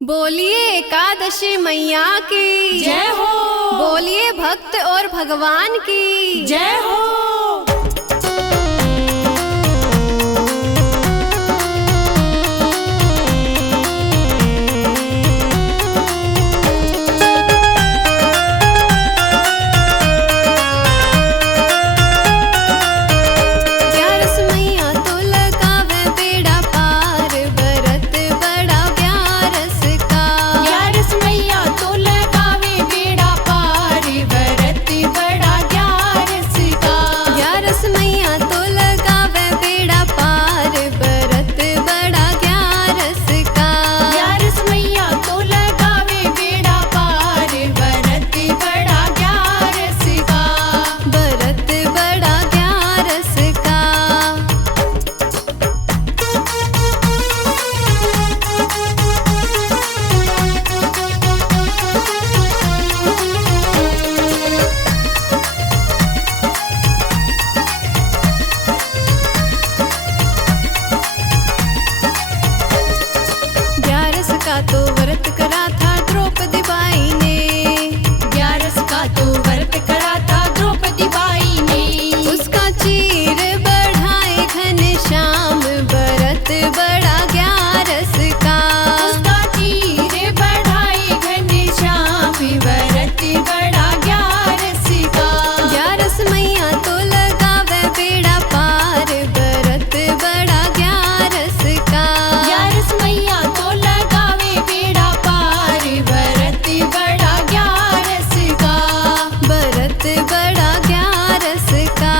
बोलिए एकादशी मैया की जय हो। बोलिए भक्त और भगवान की जय हो। तो व्रत करा था द्रौपदी बाई ने, 11 का तो व्रत करा था द्रौपदी बाई ने। उसका चीर बढ़ाए घनश्याम व्रत बड़ा 11 का। उसका चीर बढ़ाए घनश्याम व्रत बड़ा 11 का। 11 मैया तो लगावे बेड़ा पार व्रत बड़ा 11 का। 11 मैया तो लगावे बेड़ा पार व्रत बड़ा 11 का। व्रत बड़ा 11 का।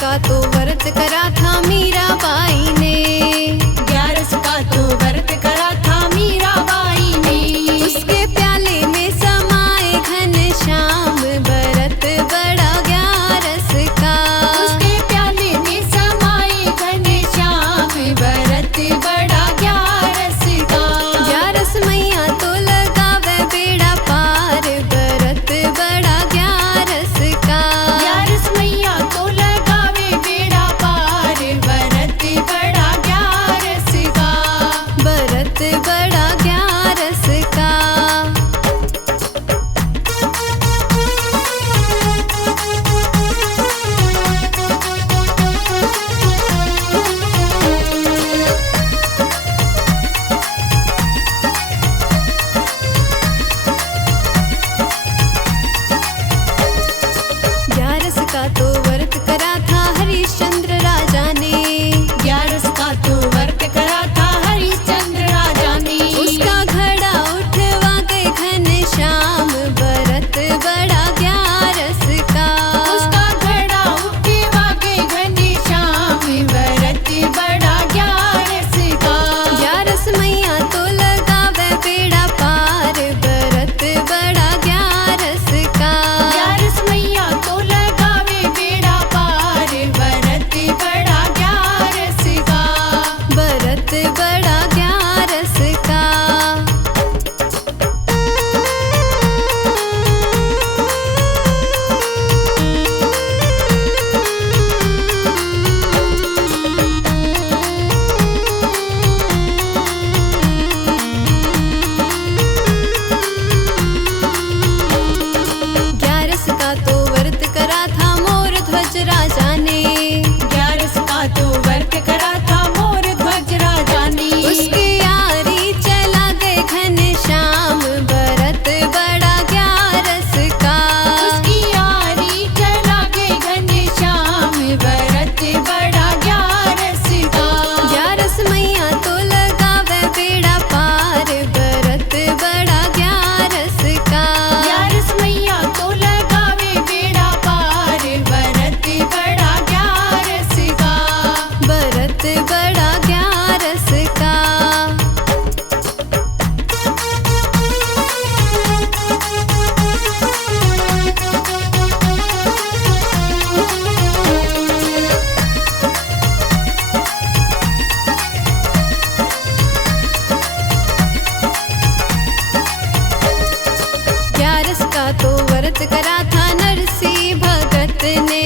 का तो व्रत करा था मीराबाई ने, 11 का तो व्रत करा था मीराबाई ने। उसके प्याले में समाए घनश्याम व्रत बड़ा 11 का। उसके प्याले में समाए घनश्याम व्रत बड़ा 11 का। 11 मैया तो लगावे बेड़ा पार व्रत बड़ा 11 का। 11 मैया तो लगावे बेड़ा पार व्रत बड़ा 11 का। व्रत बड़ा 11 का। का तो व्रत करा था हरिश्चंद्र राजा ने, 11 का तो व्रत करा था हरिश्चंद्र राजा ने। उसका घड़ा उठवा के घनश्याम व्रत बड़ा 11 का। उसका घड़ा उठवा के घनश्याम व्रत बड़ा 11 का। 11 मैया तो लगावे बेड़ा पार व्रत बड़ा 11 का। 11 मैया तो लगावे बेड़ा व्रत ने